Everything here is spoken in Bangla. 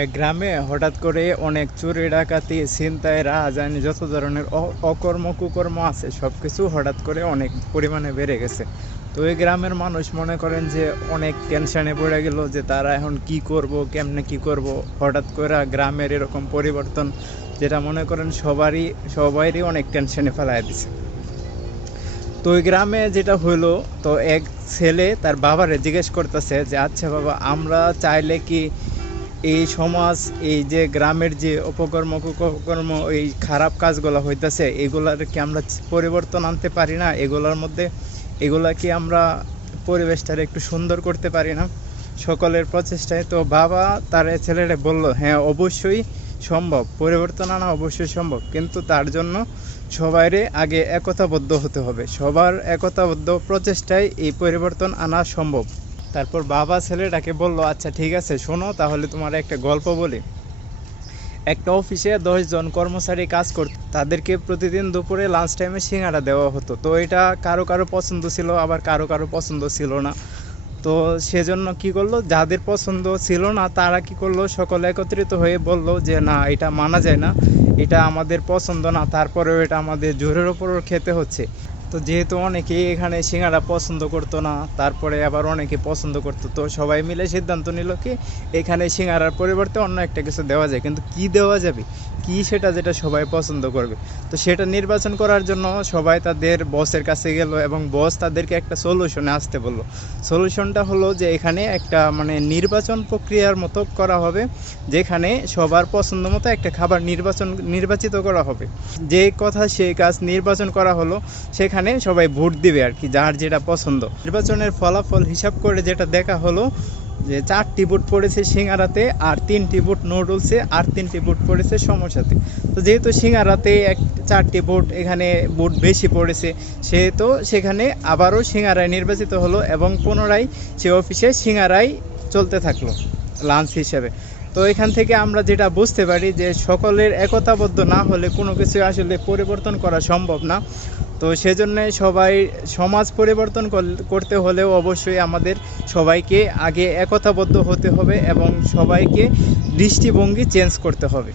এক গ্রামে হঠাৎ করে অনেক চুরি ডাকাতি ছিনতাই রাহাজানি যত ধরনের অকর্ম কুকর্ম আছে সব কিছু হঠাৎ করে অনেক পরিমাণে বেড়ে গেছে। তো এই গ্রামের মানুষ মনে করেন যে অনেক টেনশনে পড়ে গেল যে তারা এখন কি করব, কেমনে কি করব। হঠাৎ করে গ্রামের এরকম পরিবর্তন যেটা মনে করেন সবাইরই অনেক টেনশনে ফেলায় দিছে। তো ওই গ্রামে যেটা হলো, তো এক ছেলে তার বাবারে জিজ্ঞেস করতেছে যে আচ্ছা বাবা, আমরা চাইলে কি এই সমাজ, এই যে গ্রামের যে অপকর্ম কুকর্ম, এই খারাপ কাজগুলো হইতেছে এগুলার কি আমরা পরিবর্তন আনতে পারি না? এগুলা কি আমরা পরিবেশটার একটু সুন্দর করতে পারি না সকলের প্রচেষ্টায়? তো বাবা তার ছেলেরে বলল, হ্যাঁ অবশ্যই সম্ভব, পরিবর্তন আনা অবশ্যই সম্ভব, কিন্তু তার জন্য সবাইরে আগে একতাবদ্ধ হতে হবে। সবার একতাবদ্ধ প্রচেষ্টায় এই পরিবর্তন আনা সম্ভব। তারপর বাবা ছেলেটাকে বলল, আচ্ছা ঠিক আছে, শোনো তাহলে তোমার একটা গল্প বলি। একটা অফিসে 10 জন কর্মচারী কাজ করত, তাদেরকে প্রতিদিন দুপুরে লাঞ্চ টাইমে সিঙ্গাড়া দেওয়া হতো। তো এটা কারো কারো পছন্দ ছিল, আবার কারো কারো পছন্দ ছিল না। তো সেজন্য কি করলো, যাদের পছন্দ ছিল না তারা কি করলো, সকলে একত্রিত হয়ে বলল যে না, এটা মানা যায় না, এটা আমাদের পছন্দ না, তারপরেও এটা আমাদের জোরের ওপরও খেতে হচ্ছে। তো যেহেতু অনেকেই এখানে সিঙ্গাড়া পছন্দ করতো না, তারপরে আবার অনেকে পছন্দ করতো, তো সবাই মিলে সিদ্ধান্ত নিল কি এখানে সিঙ্গাড়ার পরিবর্তে অন্য একটা কিছু দেওয়া যায়। কিন্তু কি দেওয়া যাবে, কি সেটা যেটা সবাই পছন্দ করবে। তো সেটা নির্বাচন করার জন্য সবাই তাদের বসের কাছে গেল এবং বস তাদেরকে একটা সলিউশনে আসতে বললো। সলিউশনটা হলো যে এখানে একটা নির্বাচন প্রক্রিয়ার মতো করা হবে, যেখানে সবার পছন্দ মতো একটা খাবার নির্বাচিত করা হবে। যে কথা সেই কাজ নির্বাচন করা হলো, সেখানে সবাই ভোট দিবে আর কি, যার যেটা পছন্দ। নির্বাচনের ফলাফল হিসাব করে যেটা দেখা হলো যে 4টি ভোট পড়েছে সিঙ্গারাতে, আর 3টি ভোট নুডলসে, আর 3টি ভোট পড়েছে সমোসাতে। তো যেহেতু সিঙ্গারাতে 4টি ভোট, এখানে ভোট বেশি পড়েছে, সেহেতু সেখানে আবারও সিঙ্গারায় নির্বাচিত হলো এবং পুনরায় সে অফিসে সিঙ্গারাই চলতে থাকলো লাঞ্চ হিসেবে। তো এখান থেকে আমরা যেটা বুঝতে পারি যে সকলের একতাবদ্ধ না হলে কোনো কিছু আসলে পরিবর্তন করা সম্ভব না। তো সেজন্য সমাজ পরিবর্তন করতে হলেও অবশ্যই আমাদের সবাইকে আগে একতাবদ্ধ হতে হবে এবং সবাইকে দৃষ্টিভঙ্গি চেঞ্জ করতে হবে।